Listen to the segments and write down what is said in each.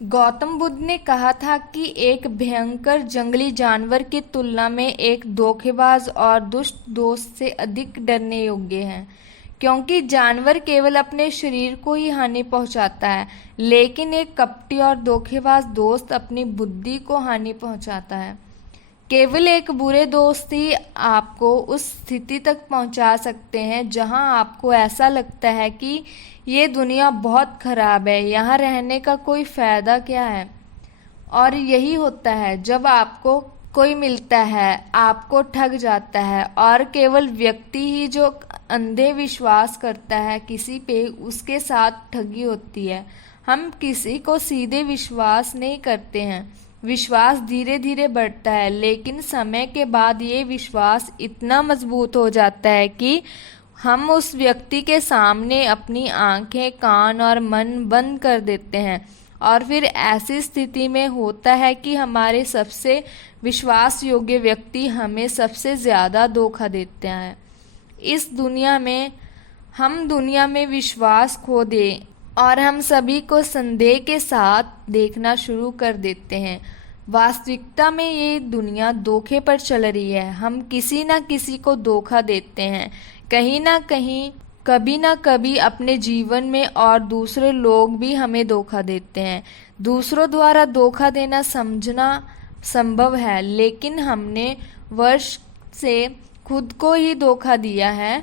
गौतम बुद्ध ने कहा था कि एक भयंकर जंगली जानवर की तुलना में एक धोखेबाज और दुष्ट दोस्त से अधिक डरने योग्य है, क्योंकि जानवर केवल अपने शरीर को ही हानि पहुंचाता है, लेकिन एक कपटी और धोखेबाज दोस्त अपनी बुद्धि को हानि पहुंचाता है। केवल एक बुरे दोस्त ही आपको उस स्थिति तक पहुंचा सकते हैं जहां आपको ऐसा लगता है कि ये दुनिया बहुत खराब है, यहाँ रहने का कोई फायदा क्या है। और यही होता है जब आपको कोई मिलता है, आपको ठग जाता है, और केवल व्यक्ति ही जो अंधे विश्वास करता है किसी पे, उसके साथ ठगी होती है। हम किसी को सीधे विश्वास नहीं करते हैं। विश्वास धीरे धीरे बढ़ता है, लेकिन समय के बाद ये विश्वास इतना मजबूत हो जाता है कि हम उस व्यक्ति के सामने अपनी आंखें, कान और मन बंद कर देते हैं, और फिर ऐसी स्थिति में होता है कि हमारे सबसे विश्वास योग्य व्यक्ति हमें सबसे ज़्यादा धोखा देते हैं। इस दुनिया में हम दुनिया में विश्वास खो दें और हम सभी को संदेह के साथ देखना शुरू कर देते हैं। वास्तविकता में ये दुनिया धोखे पर चल रही है। हम किसी न किसी को धोखा देते हैं, कहीं ना कहीं, कभी ना कभी अपने जीवन में, और दूसरे लोग भी हमें धोखा देते हैं। दूसरों द्वारा धोखा देना समझना संभव है, लेकिन हमने वर्ष से खुद को ही धोखा दिया है।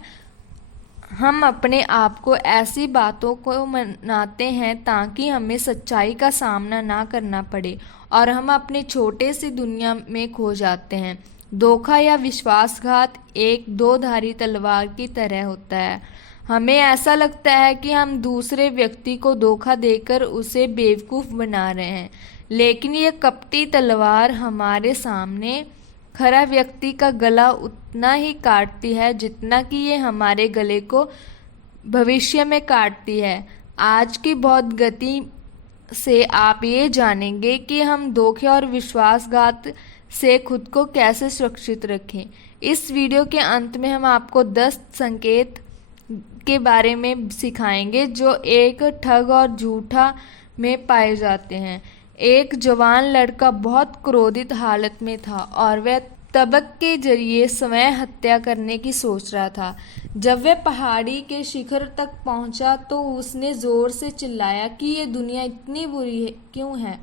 हम अपने आप को ऐसी बातों को मनाते हैं ताकि हमें सच्चाई का सामना ना करना पड़े, और हम अपने छोटे सी दुनिया में खो जाते हैं। धोखा या विश्वासघात एक दो-धारी तलवार की तरह होता है। हमें ऐसा लगता है कि हम दूसरे व्यक्ति को धोखा देकर उसे बेवकूफ़ बना रहे हैं, लेकिन ये कपटी तलवार हमारे सामने खरा व्यक्ति का गला उतना ही काटती है जितना कि ये हमारे गले को भविष्य में काटती है। आज की बहुत गति से आप ये जानेंगे कि हम धोखे और विश्वासघात से खुद को कैसे सुरक्षित रखें। इस वीडियो के अंत में हम आपको 10 संकेत के बारे में सिखाएंगे जो एक ठग और झूठा में पाए जाते हैं। एक जवान लड़का बहुत क्रोधित हालत में था और वह तबक के जरिए स्वयं हत्या करने की सोच रहा था। जब वह पहाड़ी के शिखर तक पहुंचा तो उसने जोर से चिल्लाया कि ये दुनिया इतनी बुरी क्यों है?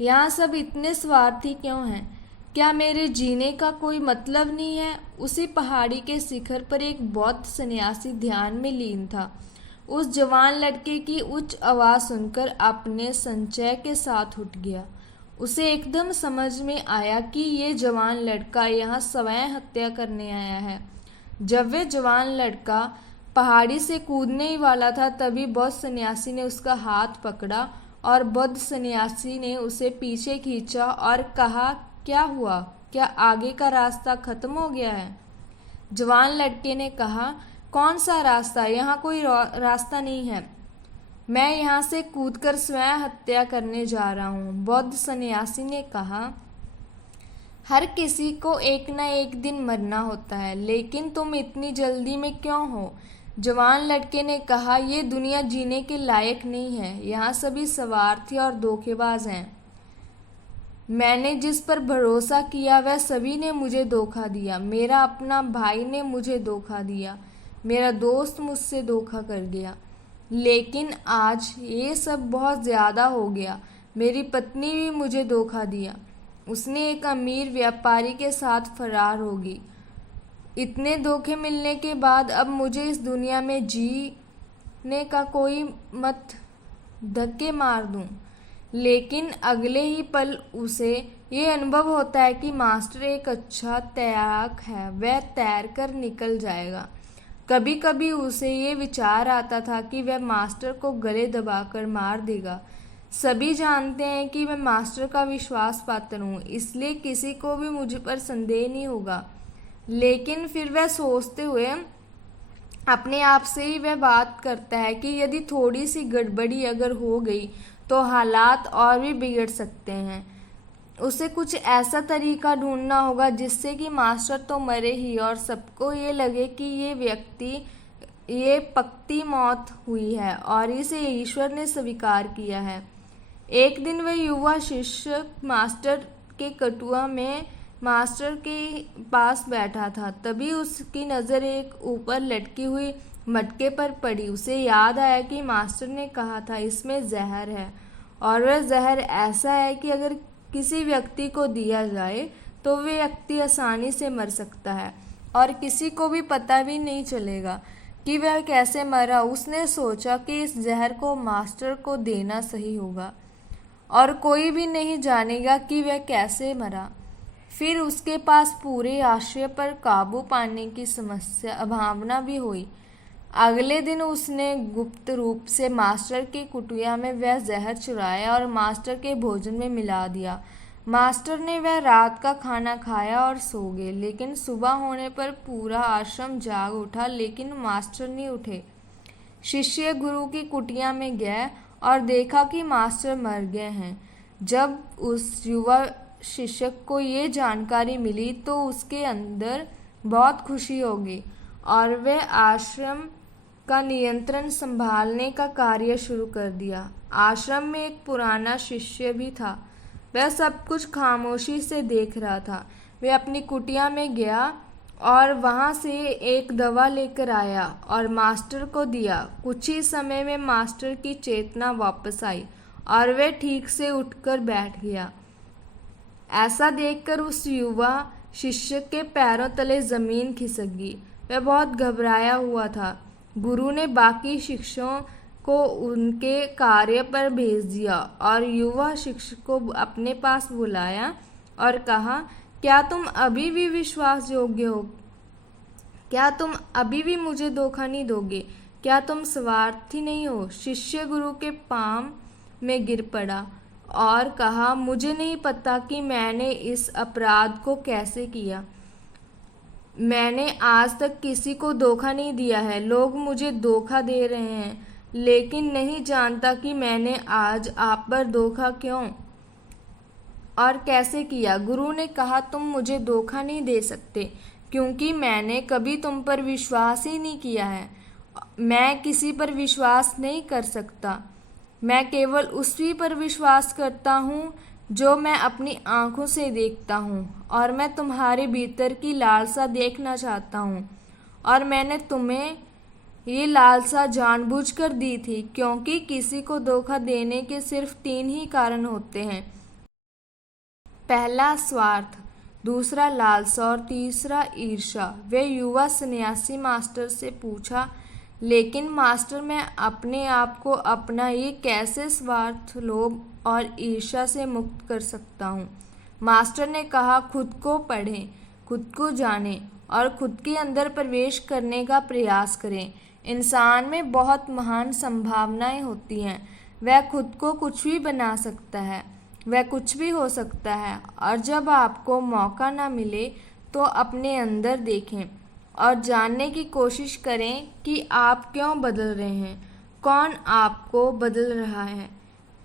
यहाँ सब इतने स्वार्थी क्यों हैं? क्या मेरे जीने का कोई मतलब नहीं है? उसी पहाड़ी के शिखर पर एक बौद्ध सन्यासी ध्यान में लीन था। उस जवान लड़के की उच्च आवाज़ सुनकर अपने संचय के साथ उठ गया। उसे एकदम समझ में आया कि ये जवान लड़का यहाँ स्वयं हत्या करने आया है। जब वह जवान लड़का पहाड़ी से कूदने ही वाला था, तभी बौद्ध सन्यासी ने उसका हाथ पकड़ा और बौद्ध सन्यासी ने उसे पीछे खींचा और कहा, क्या हुआ? क्या आगे का रास्ता खत्म हो गया है? जवान लड़के ने कहा, कौन सा रास्ता? यहाँ कोई रास्ता नहीं है। मैं यहाँ से कूदकर स्वयं हत्या करने जा रहा हूँ। बौद्ध सन्यासी ने कहा, हर किसी को एक न एक दिन मरना होता है, लेकिन तुम इतनी जल्दी में क्यों हो? जवान लड़के ने कहा, ये दुनिया जीने के लायक नहीं है। यहाँ सभी स्वार्थी और धोखेबाज हैं। मैंने जिस पर भरोसा किया वह सभी ने मुझे धोखा दिया। मेरा अपना भाई ने मुझे धोखा दिया, मेरा दोस्त मुझसे धोखा कर गया, लेकिन आज ये सब बहुत ज़्यादा हो गया। मेरी पत्नी भी मुझे धोखा दिया। उसने एक अमीर व्यापारी के साथ फरार होगी। इतने धोखे मिलने के बाद अब मुझे इस दुनिया में जीने का कोई मत धक्के मार दूं। लेकिन अगले ही पल उसे ये अनुभव होता है कि मास्टर एक अच्छा तैराक है, वह तैर कर निकल जाएगा। कभी कभी उसे ये विचार आता था कि वह मास्टर को गले दबाकर मार देगा। सभी जानते हैं कि मैं मास्टर का विश्वास पात्र हूँ, इसलिए किसी को भी मुझ पर संदेह नहीं होगा। लेकिन फिर वह सोचते हुए अपने आप से ही वह बात करता है कि यदि थोड़ी सी गड़बड़ी अगर हो गई तो हालात और भी बिगड़ सकते हैं। उसे कुछ ऐसा तरीका ढूंढना होगा जिससे कि मास्टर तो मरे ही और सबको ये लगे कि ये व्यक्ति ये पक्की मौत हुई है और इसे ईश्वर ने स्वीकार किया है। एक दिन वह युवा शिष्य मास्टर के कटुआ में मास्टर के पास बैठा था। तभी उसकी नज़र एक ऊपर लटकी हुई मटके पर पड़ी। उसे याद आया कि मास्टर ने कहा था इसमें जहर है, और वह जहर ऐसा है कि अगर किसी व्यक्ति को दिया जाए तो वह व्यक्ति आसानी से मर सकता है और किसी को भी पता भी नहीं चलेगा कि वह कैसे मरा। उसने सोचा कि इस जहर को मास्टर को देना सही होगा और कोई भी नहीं जानेगा कि वह कैसे मरा। फिर उसके पास पूरे आश्रय पर काबू पाने की भावना भी हुई। अगले दिन उसने गुप्त रूप से मास्टर की कुटिया में वह जहर चुराया और मास्टर के भोजन में मिला दिया। मास्टर ने वह रात का खाना खाया और सो गए, लेकिन सुबह होने पर पूरा आश्रम जाग उठा, लेकिन मास्टर नहीं उठे। शिष्य गुरु की कुटिया में गया और देखा कि मास्टर मर गए हैं। जब उस युवा शिक्षक को ये जानकारी मिली तो उसके अंदर बहुत खुशी होगी और वह आश्रम का नियंत्रण संभालने का कार्य शुरू कर दिया। आश्रम में एक पुराना शिष्य भी था। वह सब कुछ खामोशी से देख रहा था। वह अपनी कुटिया में गया और वहां से एक दवा लेकर आया और मास्टर को दिया। कुछ ही समय में मास्टर की चेतना वापस आई और वह ठीक से उठकर बैठ गया। ऐसा देखकर उस युवा शिष्य के पैरों तले जमीन खिसक गई। वह बहुत घबराया हुआ था। गुरु ने बाकी शिष्यों को उनके कार्य पर भेज दिया और युवा शिक्षक को अपने पास बुलाया और कहा, क्या तुम अभी भी विश्वास योग्य हो? क्या तुम अभी भी मुझे धोखा नहीं दोगे? क्या तुम स्वार्थी नहीं हो? शिष्य गुरु के पांव में गिर पड़ा और कहा, मुझे नहीं पता कि मैंने इस अपराध को कैसे किया। मैंने आज तक किसी को धोखा नहीं दिया है। लोग मुझे धोखा दे रहे हैं, लेकिन नहीं जानता कि मैंने आज आप पर धोखा क्यों और कैसे किया। गुरु ने कहा, तुम मुझे धोखा नहीं दे सकते क्योंकि मैंने कभी तुम पर विश्वास ही नहीं किया है। मैं किसी पर विश्वास नहीं कर सकता। मैं केवल उसी पर विश्वास करता हूँ जो मैं अपनी आंखों से देखता हूँ, और मैं तुम्हारे भीतर की लालसा देखना चाहता हूँ। और मैंने तुम्हें ये लालसा जानबूझकर दी थी क्योंकि किसी को धोखा देने के सिर्फ 3 ही कारण होते हैं। पहला स्वार्थ, दूसरा लालसा और तीसरा ईर्ष्या। वे युवा सन्यासी मास्टर से पूछा, लेकिन मास्टर, मैं अपने आप को अपना ये कैसे स्वार्थ, लोभ और ईर्ष्या से मुक्त कर सकता हूँ? मास्टर ने कहा, खुद को पढ़ें, खुद को जानें और खुद के अंदर प्रवेश करने का प्रयास करें। इंसान में बहुत महान संभावनाएं होती हैं। वह खुद को कुछ भी बना सकता है, वह कुछ भी हो सकता है। और जब आपको मौका ना मिले तो अपने अंदर देखें और जानने की कोशिश करें कि आप क्यों बदल रहे हैं, कौन आपको बदल रहा है,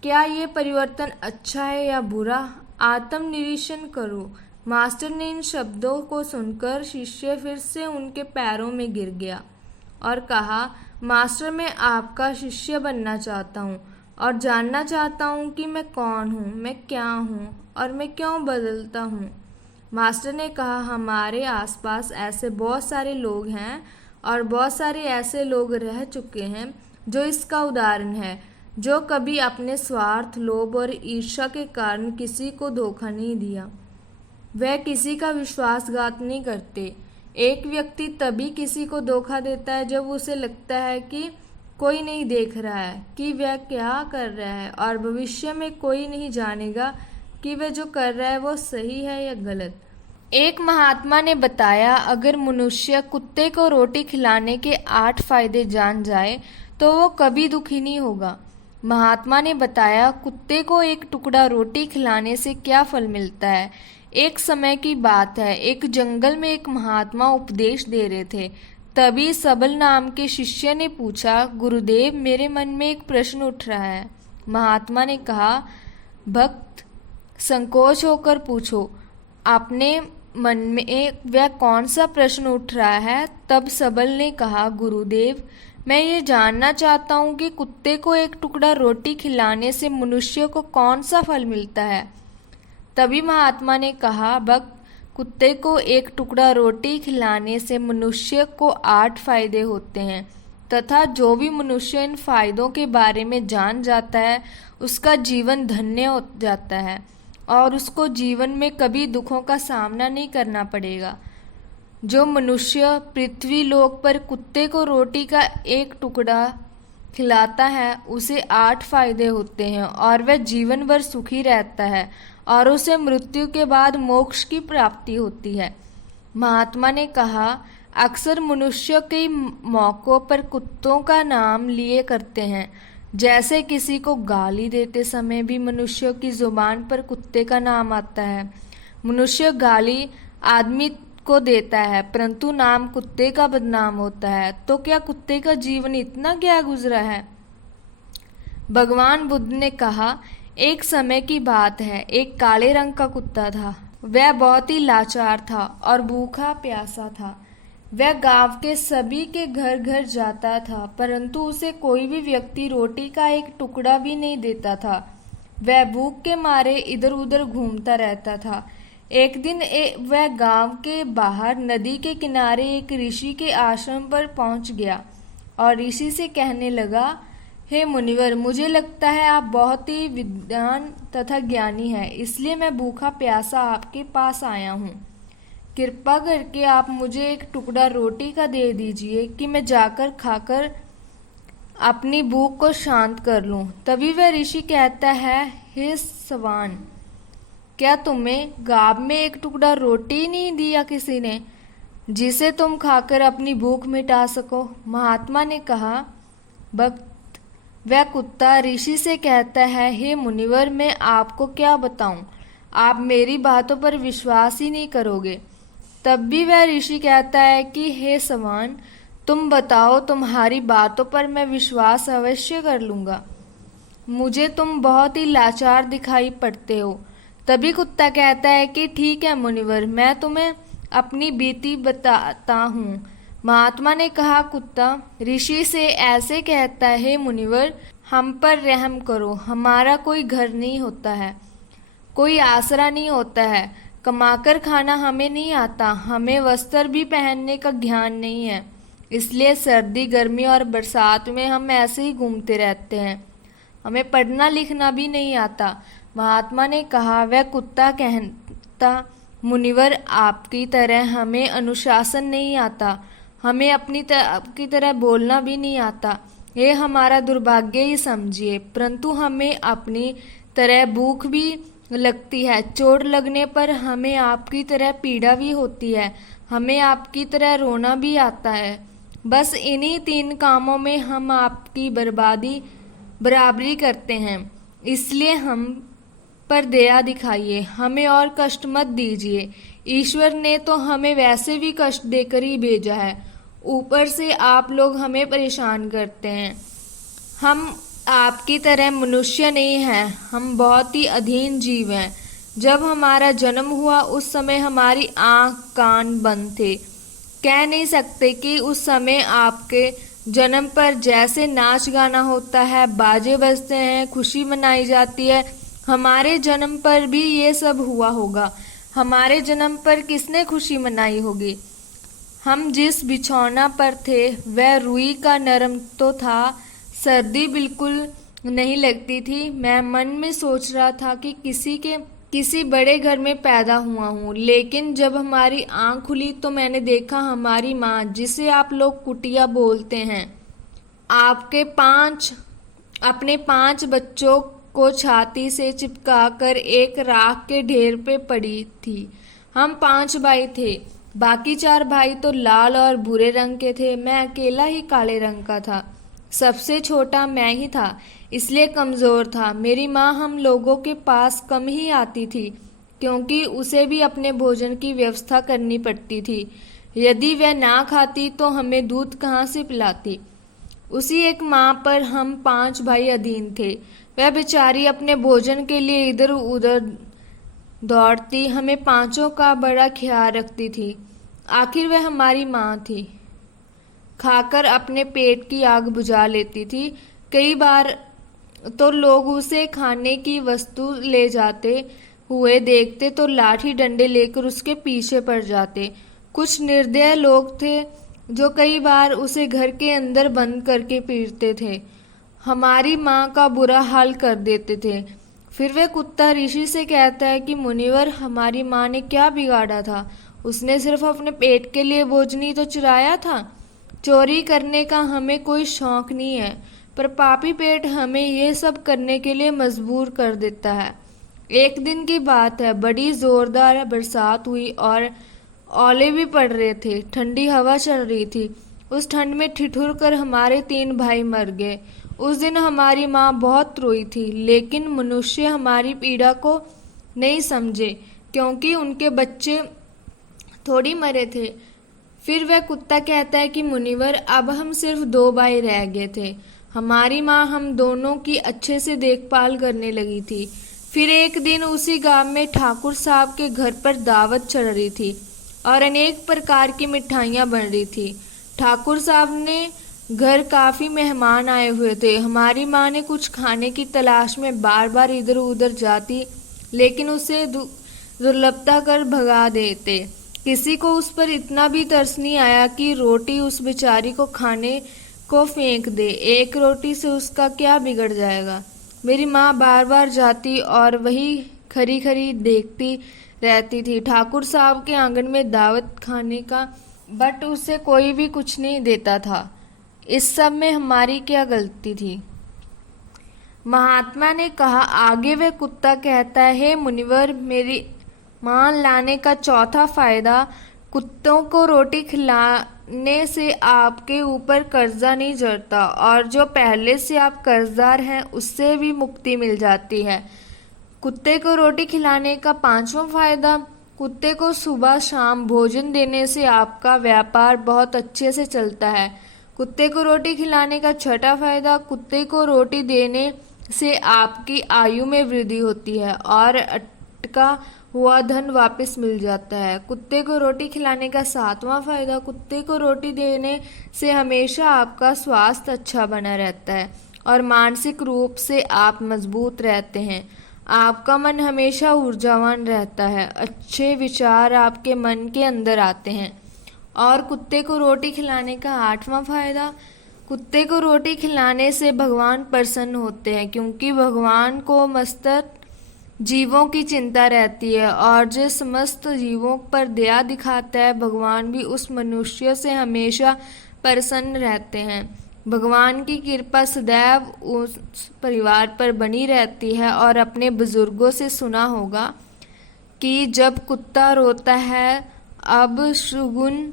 क्या ये परिवर्तन अच्छा है या बुरा। आत्मनिरीक्षण करो। मास्टर ने इन शब्दों को सुनकर शिष्य फिर से उनके पैरों में गिर गया और कहा, मास्टर, मैं आपका शिष्य बनना चाहता हूँ और जानना चाहता हूँ कि मैं कौन हूँ, मैं क्या हूँ और मैं क्यों बदलता हूँ। मास्टर ने कहा, हमारे आसपास ऐसे बहुत सारे लोग हैं और बहुत सारे ऐसे लोग रह चुके हैं जो इसका उदाहरण है, जो कभी अपने स्वार्थ, लोभ और ईर्ष्या के कारण किसी को धोखा नहीं दिया। वह किसी का विश्वासघात नहीं करते। एक व्यक्ति तभी किसी को धोखा देता है जब उसे लगता है कि कोई नहीं देख रहा है कि वह क्या कर रहा है और भविष्य में कोई नहीं जानेगा कि वह जो कर रहा है वो सही है या गलत। एक महात्मा ने बताया, अगर मनुष्य कुत्ते को रोटी खिलाने के 8 फायदे जान जाए तो वो कभी दुखी नहीं होगा। महात्मा ने बताया, कुत्ते को एक टुकड़ा रोटी खिलाने से क्या फल मिलता है। एक समय की बात है, एक जंगल में एक महात्मा उपदेश दे रहे थे। तभी सबल नाम के शिष्य ने पूछा, गुरुदेव, मेरे मन में एक प्रश्न उठ रहा है। महात्मा ने कहा, भक्त, संकोच होकर पूछो। आपने मन में वह कौन सा प्रश्न उठ रहा है। तब सबल ने कहा, गुरुदेव, मैं ये जानना चाहता हूँ कि कुत्ते को एक टुकड़ा रोटी खिलाने से मनुष्य को कौन सा फल मिलता है। तभी महात्मा ने कहा, भक्त, कुत्ते को एक टुकड़ा रोटी खिलाने से मनुष्य को 8 फायदे होते हैं तथा जो भी मनुष्य इन फायदों के बारे में जान जाता है उसका जीवन धन्य हो जाता है और उसको जीवन में कभी दुखों का सामना नहीं करना पड़ेगा। जो मनुष्य पृथ्वी लोक पर कुत्ते को रोटी का एक टुकड़ा खिलाता है उसे 8 फायदे होते हैं और वह जीवन भर सुखी रहता है और उसे मृत्यु के बाद मोक्ष की प्राप्ति होती है। महात्मा ने कहा, अक्सर मनुष्य कई मौकों पर कुत्तों का नाम लिए करते हैं। जैसे किसी को गाली देते समय भी मनुष्यों की जुबान पर कुत्ते का नाम आता है। मनुष्य गाली आदमी को देता है परंतु नाम कुत्ते का बदनाम होता है। तो क्या कुत्ते का जीवन इतना क्या गुजरा है। भगवान बुद्ध ने कहा, एक समय की बात है, एक काले रंग का कुत्ता था। वह बहुत ही लाचार था और भूखा प्यासा था। वह गांव के सभी के घर घर जाता था परंतु उसे कोई भी व्यक्ति रोटी का एक टुकड़ा भी नहीं देता था। वह भूख के मारे इधर उधर घूमता रहता था। एक दिन वह गांव के बाहर नदी के किनारे एक ऋषि के आश्रम पर पहुंच गया और ऋषि से कहने लगा, हे मुनिवर, मुझे लगता है आप बहुत ही विद्वान तथा ज्ञानी हैं, इसलिए मैं भूखा प्यासा आपके पास आया हूँ। कृपा करके आप मुझे एक टुकड़ा रोटी का दे दीजिए कि मैं जाकर खाकर अपनी भूख को शांत कर लूं। तभी वह ऋषि कहता है, हे सवान, क्या तुम्हें गांव में एक टुकड़ा रोटी नहीं दिया किसी ने जिसे तुम खाकर अपनी भूख मिटा सको। महात्मा ने कहा, भक्त, वह कुत्ता ऋषि से कहता है, हे मुनिवर, मैं आपको क्या बताऊं, आप मेरी बातों पर विश्वास ही नहीं करोगे। तब भी वह ऋषि कहता है कि हे सवान, तुम बताओ, तुम्हारी बातों पर मैं विश्वास अवश्य कर लूंगा। मुझे तुम बहुत ही लाचार दिखाई पड़ते हो। तभी कुत्ता कहता है कि ठीक है मुनिवर, मैं तुम्हें अपनी बीती बताता हूँ। महात्मा ने कहा, कुत्ता ऋषि से ऐसे कहता है, हे मुनिवर, हम पर रहम करो, हमारा कोई घर नहीं होता है, कोई आसरा नहीं होता है, कमाकर खाना हमें नहीं आता, हमें वस्त्र भी पहनने का ज्ञान नहीं है, इसलिए सर्दी गर्मी और बरसात में हम ऐसे ही घूमते रहते हैं, हमें पढ़ना लिखना भी नहीं आता। महात्मा ने कहा, वह कुत्ता कहता, मुनिवर, आपकी तरह हमें अनुशासन नहीं आता, हमें अपनी की तरह बोलना भी नहीं आता, ये हमारा दुर्भाग्य ही समझिए। परंतु हमें अपनी तरह भूख भी लगती है, चोट लगने पर हमें आपकी तरह पीड़ा भी होती है, हमें आपकी तरह रोना भी आता है। बस इन्हीं 3 कामों में हम आपकी बराबरी करते हैं, इसलिए हम पर दया दिखाइए, हमें और कष्ट मत दीजिए। ईश्वर ने तो हमें वैसे भी कष्ट देकर ही भेजा है, ऊपर से आप लोग हमें परेशान करते हैं। हम आपकी तरह मनुष्य नहीं हैं, हम बहुत ही अधीन जीव हैं। जब हमारा जन्म हुआ उस समय हमारी आँख कान बंद थे। कह नहीं सकते कि उस समय आपके जन्म पर जैसे नाच गाना होता है, बाजे बजते हैं, खुशी मनाई जाती है, हमारे जन्म पर भी ये सब हुआ होगा। हमारे जन्म पर किसने खुशी मनाई होगी। हम जिस बिछौना पर थे वह रुई का नरम तो था, सर्दी बिल्कुल नहीं लगती थी। मैं मन में सोच रहा था कि किसी बड़े घर में पैदा हुआ हूँ, लेकिन जब हमारी आँख खुली तो मैंने देखा हमारी माँ, जिसे आप लोग कुटिया बोलते हैं, अपने 5 बच्चों को छाती से चिपकाकर एक राख के ढेर पे पड़ी थी। हम 5 भाई थे, बाकी 4 भाई तो लाल और भूरे रंग के थे, मैं अकेला ही काले रंग का था। सबसे छोटा मैं ही था, इसलिए कमज़ोर था। मेरी माँ हम लोगों के पास कम ही आती थी क्योंकि उसे भी अपने भोजन की व्यवस्था करनी पड़ती थी। यदि वह ना खाती तो हमें दूध कहाँ से पिलाती। उसी एक माँ पर हम 5 भाई अधीन थे। वह बेचारी अपने भोजन के लिए इधर उधर दौड़ती, हमें पांचों का बड़ा ख्याल रखती थी। आखिर वह हमारी माँ थी। खाकर अपने पेट की आग बुझा लेती थी। कई बार तो लोग उसे खाने की वस्तु ले जाते हुए देखते तो लाठी डंडे लेकर उसके पीछे पड़ जाते। कुछ निर्दय लोग थे जो कई बार उसे घर के अंदर बंद करके पीटते थे, हमारी माँ का बुरा हाल कर देते थे। फिर वह कुत्ता ऋषि से कहता है कि मुनिवर, हमारी माँ ने क्या बिगाड़ा था? उसने सिर्फ अपने पेट के लिए भोजनी तो चुराया था। चोरी करने का हमें कोई शौक नहीं है, पर पापी पेट हमें ये सब करने के लिए मजबूर कर देता है। एक दिन की बात है, बड़ी जोरदार बरसात हुई और ओले भी पड़ रहे थे। ठंडी हवा चल रही थी। उस ठंड में ठिठुर कर हमारे 3 भाई मर गए। उस दिन हमारी माँ बहुत रोई थी, लेकिन मनुष्य हमारी पीड़ा को नहीं समझे, क्योंकि उनके बच्चे थोड़ी मरे थे। फिर वह कुत्ता कहता है कि मुनिवर, अब हम सिर्फ 2 भाई रह गए थे। हमारी माँ हम दोनों की अच्छे से देखभाल करने लगी थी। फिर एक दिन उसी गांव में ठाकुर साहब के घर पर दावत चल रही थी और अनेक प्रकार की मिठाइयाँ बन रही थी। ठाकुर साहब ने घर काफी मेहमान आए हुए थे। हमारी माँ ने कुछ खाने की तलाश में बार बार इधर उधर जाती, लेकिन उसे दुर्लभता कर भगा देते। किसी को उस पर इतना भी तरस नहीं आया कि रोटी उस बेचारी को खाने को फेंक दे। एक रोटी से उसका क्या बिगड़ जाएगा? मेरी माँ बार बार जाती और वही खरी खरी देखती रहती थी। ठाकुर साहब के आंगन में दावत खाने का, बट उसे कोई भी कुछ नहीं देता था। इस सब में हमारी क्या गलती थी? महात्मा ने कहा। आगे वह कुत्ता कहता है, मुनिवर, मेरी मान लाने का चौथा फायदा, कुत्तों को रोटी खिलाने से आपके ऊपर कर्जा नहीं जड़ता और जो पहले से आप कर्जदार हैं उससे भी मुक्ति मिल जाती है। कुत्ते को रोटी खिलाने का 5वां फायदा, कुत्ते को सुबह शाम भोजन देने से आपका व्यापार बहुत अच्छे से चलता है। कुत्ते को रोटी खिलाने का 6वां फायदा, कुत्ते को रोटी देने से आपकी आयु में वृद्धि होती है और अटका हुआ धन वापस मिल जाता है। कुत्ते को रोटी खिलाने का 7वां फायदा, कुत्ते को रोटी देने से हमेशा आपका स्वास्थ्य अच्छा बना रहता है और मानसिक रूप से आप मजबूत रहते हैं। आपका मन हमेशा ऊर्जावान रहता है, अच्छे विचार आपके मन के अंदर आते हैं। और कुत्ते को रोटी खिलाने का 8वां फायदा, कुत्ते को रोटी खिलाने से भगवान प्रसन्न होते हैं, क्योंकि भगवान को मस्तक जीवों की चिंता रहती है और जो समस्त जीवों पर दया दिखाता है, भगवान भी उस मनुष्य से हमेशा प्रसन्न रहते हैं। भगवान की कृपा सदैव उस परिवार पर बनी रहती है। और अपने बुजुर्गों से सुना होगा कि जब कुत्ता रोता है, अब शुगुन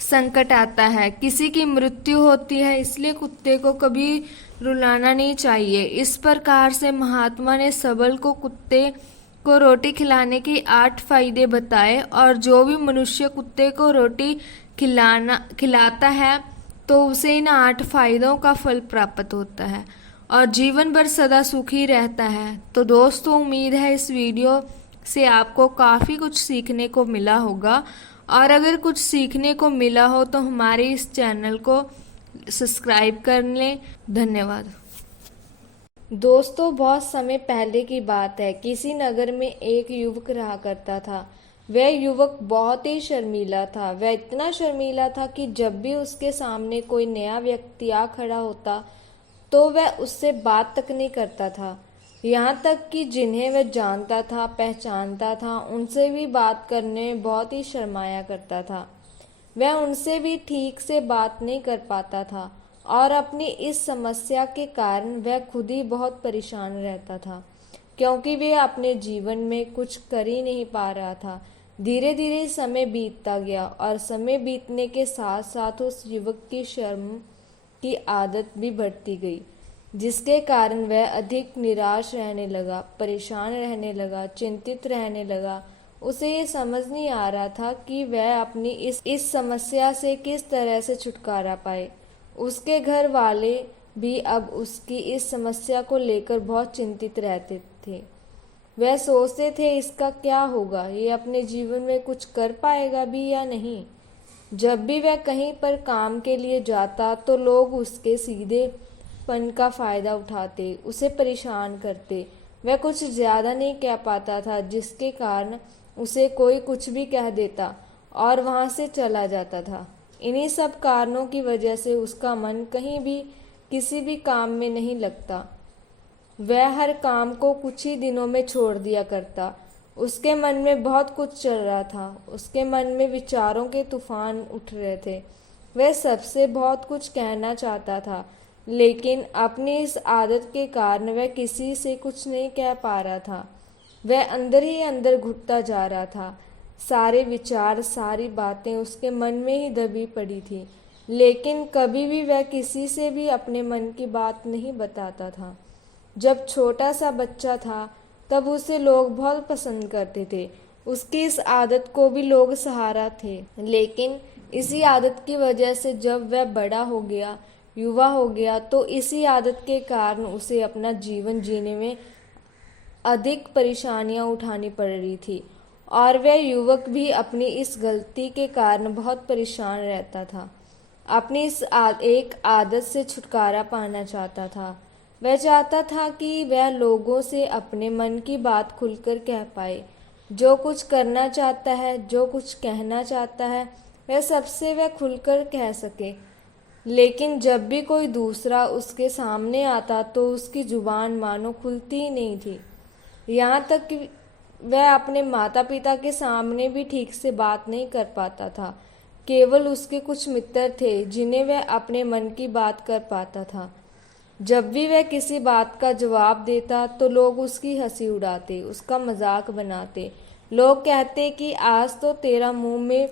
संकट आता है, किसी की मृत्यु होती है, इसलिए कुत्ते को कभी रुलाना नहीं चाहिए। इस प्रकार से महात्मा ने सबल को कुत्ते को रोटी खिलाने के 8 फायदे बताए और जो भी मनुष्य कुत्ते को रोटी खिलाता है तो उसे इन 8 फायदों का फल प्राप्त होता है और जीवन भर सदा सुखी रहता है। तो दोस्तों, उम्मीद है इस वीडियो से आपको काफ़ी कुछ सीखने को मिला होगा और अगर कुछ सीखने को मिला हो तो हमारे इस चैनल को सब्सक्राइब कर लें। धन्यवाद। दोस्तों, बहुत समय पहले की बात है। किसी नगर में एक युवक रहा करता था। वह युवक बहुत ही शर्मीला था। वह इतना शर्मीला था कि जब भी उसके सामने कोई नया व्यक्ति आ खड़ा होता तो वह उससे बात तक नहीं करता था। यहाँ तक कि जिन्हें वह जानता था, पहचानता था, उनसे भी बात करने में बहुत ही शर्माया करता था। वह उनसे भी ठीक से बात नहीं कर पाता था और अपनी इस समस्या के कारण वह खुद ही बहुत परेशान रहता था, क्योंकि वह अपने जीवन में कुछ कर ही नहीं पा रहा था। धीरे धीरे समय बीतता गया और समय बीतने के साथ साथ उस युवक की शर्म की आदत भी बढ़ती गई, जिसके कारण वह अधिक निराश रहने लगा, परेशान रहने लगा, चिंतित रहने लगा। उसे ये समझ नहीं आ रहा था कि वह अपनी इस समस्या से किस तरह से छुटकारा पाए। उसके घर वाले भी अब उसकी इस समस्या को लेकर बहुत चिंतित रहते थे। वह सोचते थे इसका क्या होगा, ये अपने जीवन में कुछ कर पाएगा भी या नहीं। जब भी वह कहीं पर काम के लिए जाता तो लोग उसके सीधेपन का फायदा उठाते, उसे परेशान करते। वह कुछ ज्यादा नहीं कह पाता था, जिसके कारण उसे कोई कुछ भी कह देता और वहां से चला जाता था। इन्हीं सब कारणों की वजह से उसका मन कहीं भी किसी भी काम में नहीं लगता। वह हर काम को कुछ ही दिनों में छोड़ दिया करता। उसके मन में बहुत कुछ चल रहा था, उसके मन में विचारों के तूफान उठ रहे थे। वह सबसे बहुत कुछ कहना चाहता था, लेकिन अपनी इस आदत के कारण वह किसी से कुछ नहीं कह पा रहा था। वह अंदर ही अंदर घुटता जा रहा था। सारे विचार, सारी बातें उसके मन में ही दबी पड़ी थी, लेकिन कभी भी वह किसी से भी अपने मन की बात नहीं बताता था। जब छोटा सा बच्चा था तब उसे लोग बहुत पसंद करते थे। उसकी इस आदत को भी लोग सहारा थे, लेकिन इसी आदत की वजह से जब वह बड़ा हो गया, युवा हो गया, तो इसी आदत के कारण उसे अपना जीवन जीने में अधिक परेशानियां उठानी पड़ रही थी और वह युवक भी अपनी इस गलती के कारण बहुत परेशान रहता था। अपनी इस एक आदत से छुटकारा पाना चाहता था। वह चाहता था कि वह लोगों से अपने मन की बात खुलकर कह पाए। जो कुछ करना चाहता है, जो कुछ कहना चाहता है, वह सबसे वह खुलकर कह सके। लेकिन जब भी कोई दूसरा उसके सामने आता तो उसकी जुबान मानो खुलती ही नहीं थी। यहाँ तक कि वह अपने माता पिता के सामने भी ठीक से बात नहीं कर पाता था। केवल उसके कुछ मित्र थे जिन्हें वह अपने मन की बात कर पाता था। जब भी वह किसी बात का जवाब देता तो लोग उसकी हंसी उड़ाते, उसका मजाक बनाते। लोग कहते कि आज तो तेरा मुंह में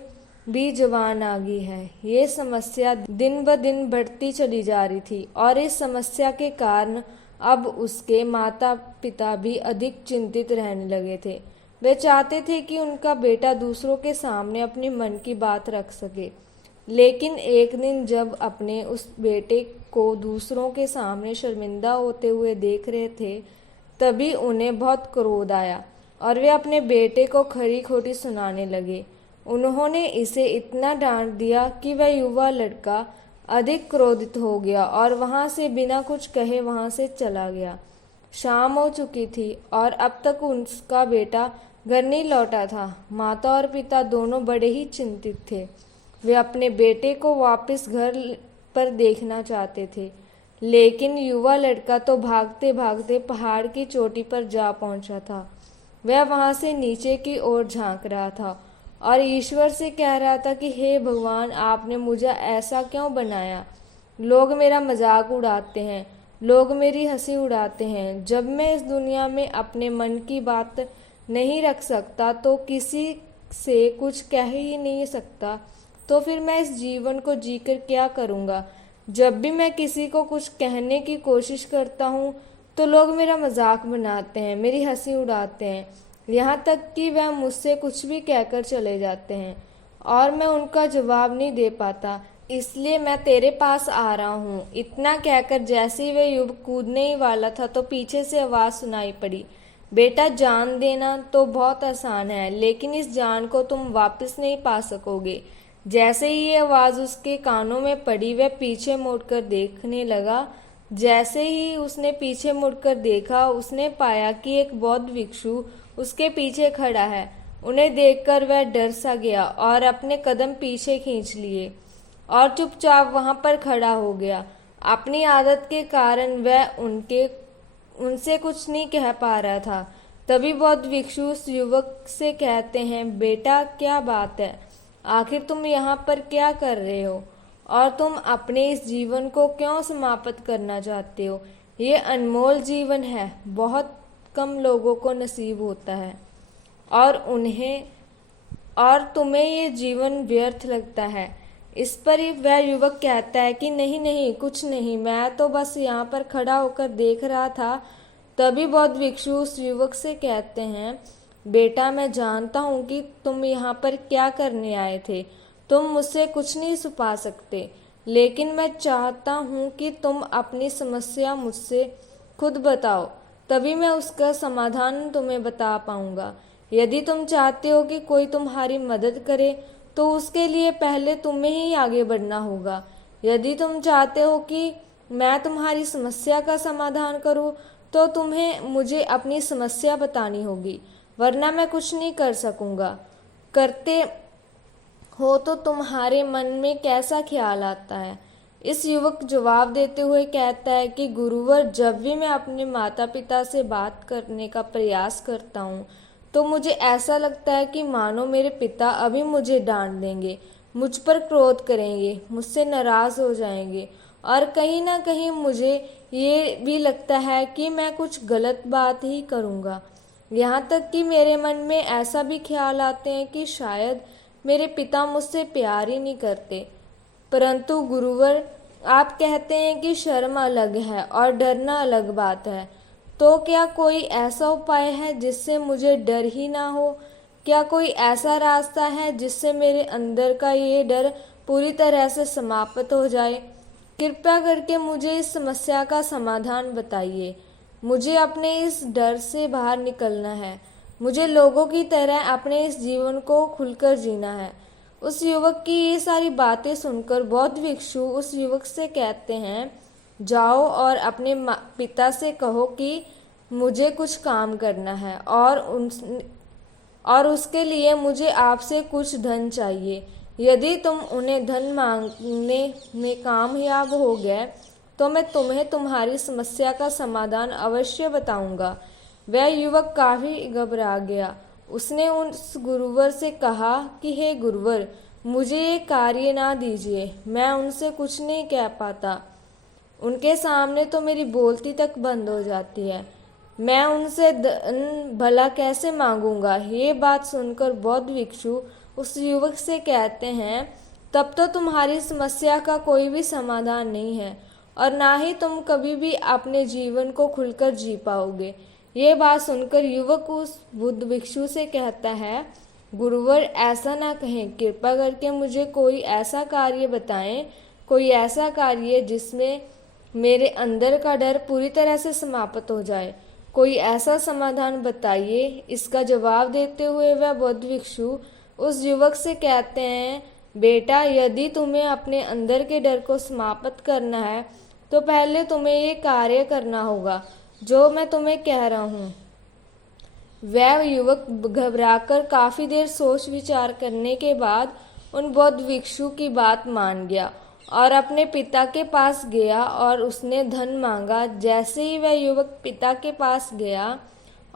भी जवान आ गई है। ये समस्या दिन ब दिन बढ़ती चली जा रही थी और इस समस्या के कारण अब उसके माता पिता भी अधिक चिंतित रहने लगे थे। वे चाहते थे कि उनका बेटा दूसरों के सामने अपनी मन की बात रख सके, लेकिन एक दिन जब अपने उस बेटे को दूसरों के सामने शर्मिंदा होते हुए देख रहे थे, तभी उन्हें बहुत क्रोध आया और वे अपने बेटे को खरी खोटी सुनाने लगे। उन्होंने इसे इतना डांट दिया कि वह युवा लड़का अधिक क्रोधित हो गया और वहां से बिना कुछ कहे वहां से चला गया। शाम हो चुकी थी और अब तक उसका बेटा घर नहीं लौटा था। माता और पिता दोनों बड़े ही चिंतित थे। वे अपने बेटे को वापस घर पर देखना चाहते थे, लेकिन युवा लड़का तो भागते भागते पहाड़ की चोटी पर जा पहुंचा था। वह वहां से नीचे की ओर झांक रहा था और ईश्वर से कह रहा था कि हे भगवान, आपने मुझे ऐसा क्यों बनाया। लोग मेरा मजाक उड़ाते हैं, लोग मेरी हंसी उड़ाते हैं। जब मैं इस दुनिया में अपने मन की बात नहीं रख सकता तो किसी से कुछ कह ही नहीं सकता, तो फिर मैं इस जीवन को जीकर क्या करूँगा। जब भी मैं किसी को कुछ कहने की कोशिश करता हूँ तो लोग मेरा मजाक बनाते हैं, मेरी हंसी उड़ाते हैं, यहाँ तक कि वह मुझसे कुछ भी कहकर चले जाते हैं और मैं उनका जवाब नहीं दे पाता। इसलिए मैं तेरे पास आ रहा हूँ। इतना कहकर जैसे ही वह युवक कूदने ही वाला था तो पीछे से आवाज़ सुनाई पड़ी, बेटा, जान देना तो बहुत आसान है, लेकिन इस जान को तुम वापस नहीं पा सकोगे। जैसे ही ये आवाज़ उसके कानों में पड़ी, वह पीछे मुड़कर देखने लगा। जैसे ही उसने पीछे मुड़कर देखा, उसने पाया कि एक बौद्ध भिक्षु उसके पीछे खड़ा है। उन्हें देखकर वह डर सा गया और अपने कदम पीछे खींच लिए और चुपचाप वहां पर खड़ा हो गया। अपनी आदत के कारण वह उनसे कुछ नहीं कह पा रहा था। तभी बौद्ध भिक्षु उस युवक से कहते हैं, बेटा, क्या बात है, आखिर तुम यहाँ पर क्या कर रहे हो और तुम अपने इस जीवन को क्यों समाप्त करना चाहते हो। ये अनमोल जीवन है, बहुत कम लोगों को नसीब होता है और तुम्हें ये जीवन व्यर्थ लगता है। इस पर ही वह युवक कहता है कि नहीं नहीं, कुछ नहीं, मैं तो बस यहाँ पर खड़ा होकर देख रहा था। तभी बौद्ध भिक्षु उस युवक से कहते हैं, बेटा, मैं जानता हूँ कि तुम यहाँ पर क्या करने आए थे। तुम मुझसे कुछ नहीं छुपा सकते, लेकिन मैं चाहता हूँ कि तुम अपनी समस्या मुझसे खुद बताओ। तभी मैं उसका समाधान तुम्हें बता पाऊंगा। यदि तुम चाहते हो कि कोई तुम्हारी मदद करे तो उसके लिए पहले तुम्हें ही आगे बढ़ना होगा। यदि तुम चाहते हो कि मैं तुम्हारी समस्या का समाधान करूं तो तुम्हें मुझे अपनी समस्या बतानी होगी, वरना मैं कुछ नहीं कर सकूंगा। करते हो तो तुम्हारे मन में कैसा ख्याल आता है? इस युवक जवाब देते हुए कहता है कि गुरुवर, जब भी मैं अपने माता पिता से बात करने का प्रयास करता हूँ तो मुझे ऐसा लगता है कि मानो मेरे पिता अभी मुझे डांट देंगे, मुझ पर क्रोध करेंगे, मुझसे नाराज हो जाएंगे, और कहीं ना कहीं मुझे ये भी लगता है कि मैं कुछ गलत बात ही करूँगा। यहाँ तक कि मेरे मन में ऐसा भी ख्याल आते हैं कि शायद मेरे पिता मुझसे प्यार ही नहीं करते। परंतु गुरुवर, आप कहते हैं कि शर्म अलग है और डरना अलग बात है, तो क्या कोई ऐसा उपाय है जिससे मुझे डर ही ना हो? क्या कोई ऐसा रास्ता है जिससे मेरे अंदर का ये डर पूरी तरह से समाप्त हो जाए? कृपया करके मुझे इस समस्या का समाधान बताइए। मुझे अपने इस डर से बाहर निकलना है। मुझे लोगों की तरह अपने इस जीवन को खुलकर जीना है। उस युवक की ये सारी बातें सुनकर बौद्ध भिक्षु उस युवक से कहते हैं, जाओ और अपने पिता से कहो कि मुझे कुछ काम करना है और उसके लिए मुझे आपसे कुछ धन चाहिए। यदि तुम उन्हें धन मांगने में कामयाब हो गए तो मैं तुम्हें तुम्हारी समस्या का समाधान अवश्य बताऊंगा। वह युवक काफी घबरा गया। उसने उस गुरुवर से कहा कि हे गुरुवर, मुझे ये कार्य ना दीजिए, मैं उनसे कुछ नहीं कह पाता। उनके सामने तो मेरी बोलती तक बंद हो जाती है। मैं उनसे भला कैसे मांगूंगा? ये बात सुनकर बौद्ध भिक्षु उस युवक से कहते हैं, तब तो तुम्हारी समस्या का कोई भी समाधान नहीं है और ना ही तुम कभी भी अपने जीवन को खुलकर जी पाओगे। ये बात सुनकर युवक उस बुद्ध भिक्षु से कहता है, गुरुवर, ऐसा ना कहें, कृपा करके मुझे कोई ऐसा कार्य बताएं, कोई ऐसा कार्य जिसमें मेरे अंदर का डर पूरी तरह से समाप्त हो जाए। कोई ऐसा समाधान बताइए। इसका जवाब देते हुए वह बौद्ध भिक्षु उस युवक से कहते हैं, बेटा, यदि तुम्हें अपने अंदर के डर को समाप्त करना है तो पहले तुम्हें ये कार्य करना होगा जो मैं तुम्हें कह रहा हूँ। वह युवक घबराकर काफी देर सोच विचार करने के बाद उन बौद्ध भिक्षु की बात मान गया और अपने पिता के पास गया और उसने धन मांगा। जैसे ही वह युवक पिता के पास गया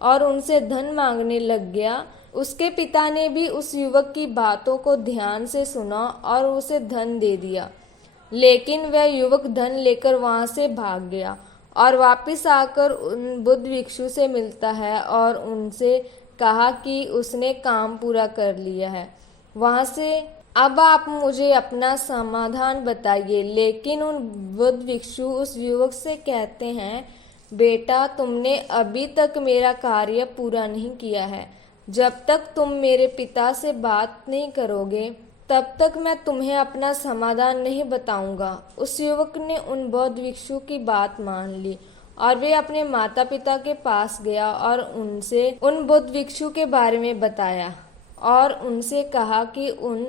और उनसे धन मांगने लग गया, उसके पिता ने भी उस युवक की बातों को ध्यान से सुना और उसे धन दे दिया। लेकिन वह युवक धन लेकर वहां से भाग गया और वापस आकर उन बुद्ध भिक्षु से मिलता है और उनसे कहा कि उसने काम पूरा कर लिया है। वहां से, अब आप मुझे अपना समाधान बताइए। लेकिन उन बुद्ध भिक्षु उस युवक से कहते हैं, बेटा, तुमने अभी तक मेरा कार्य पूरा नहीं किया है। जब तक तुम मेरे पिता से बात नहीं करोगे तब तक मैं तुम्हें अपना समाधान नहीं बताऊंगा। उस युवक ने उन बौद्ध भिक्षु की बात मान ली और वे अपने माता पिता के पास गया और उनसे उन बौद्ध भिक्षु के बारे में बताया और उनसे कहा कि उन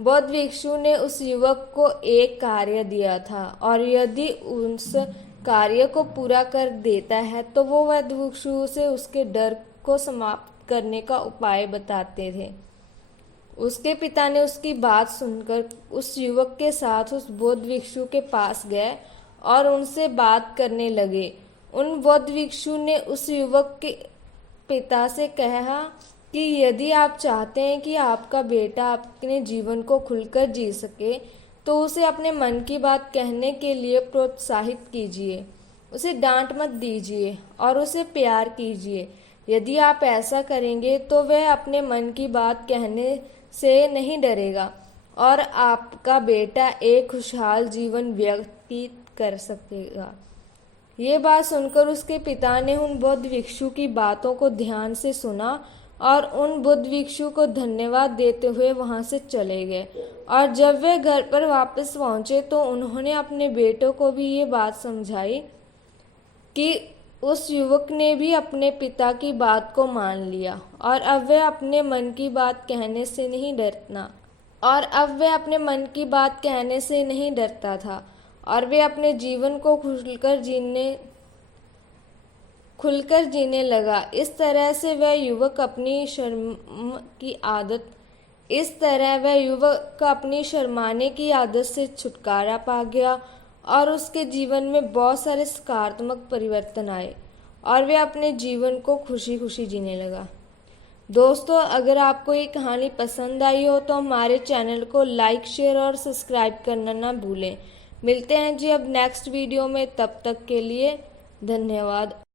बौद्ध भिक्षु ने उस युवक को एक कार्य दिया था और यदि उस कार्य को पूरा कर देता है तो वो बौद्ध भिक्षु से उसके डर को समाप्त करने का उपाय बताते थे। उसके पिता ने उसकी बात सुनकर उस युवक के साथ उस बौद्ध भिक्षु के पास गए और उनसे बात करने लगे। उन बौद्ध भिक्षु ने उस युवक के पिता से कहा कि यदि आप चाहते हैं कि आपका बेटा अपने जीवन को खुलकर जी सके तो उसे अपने मन की बात कहने के लिए प्रोत्साहित कीजिए। उसे डांट मत दीजिए और उसे प्यार कीजिए। यदि आप ऐसा करेंगे तो वह अपने मन की बात कहने से नहीं डरेगा और आपका बेटा एक खुशहाल जीवन व्यतीत कर सकेगा। ये बात सुनकर उसके पिता ने उन बौद्ध भिक्षु की बातों को ध्यान से सुना और उन बुद्ध भिक्षु को धन्यवाद देते हुए वहां से चले गए। और जब वे घर पर वापस पहुंचे तो उन्होंने अपने बेटों को भी ये बात समझाई कि उस युवक ने भी अपने पिता की बात को मान लिया और अब वह अपने मन की बात कहने से नहीं डरता था और वे अपने जीवन को खुलकर जीने लगा। इस तरह वह युवक अपनी शर्माने की आदत से छुटकारा पा गया और उसके जीवन में बहुत सारे सकारात्मक परिवर्तन आए और वे अपने जीवन को खुशी खुशी जीने लगा। दोस्तों, अगर आपको ये कहानी पसंद आई हो तो हमारे चैनल को लाइक, शेयर और सब्सक्राइब करना ना भूलें। मिलते हैं जी अब नेक्स्ट वीडियो में, तब तक के लिए धन्यवाद।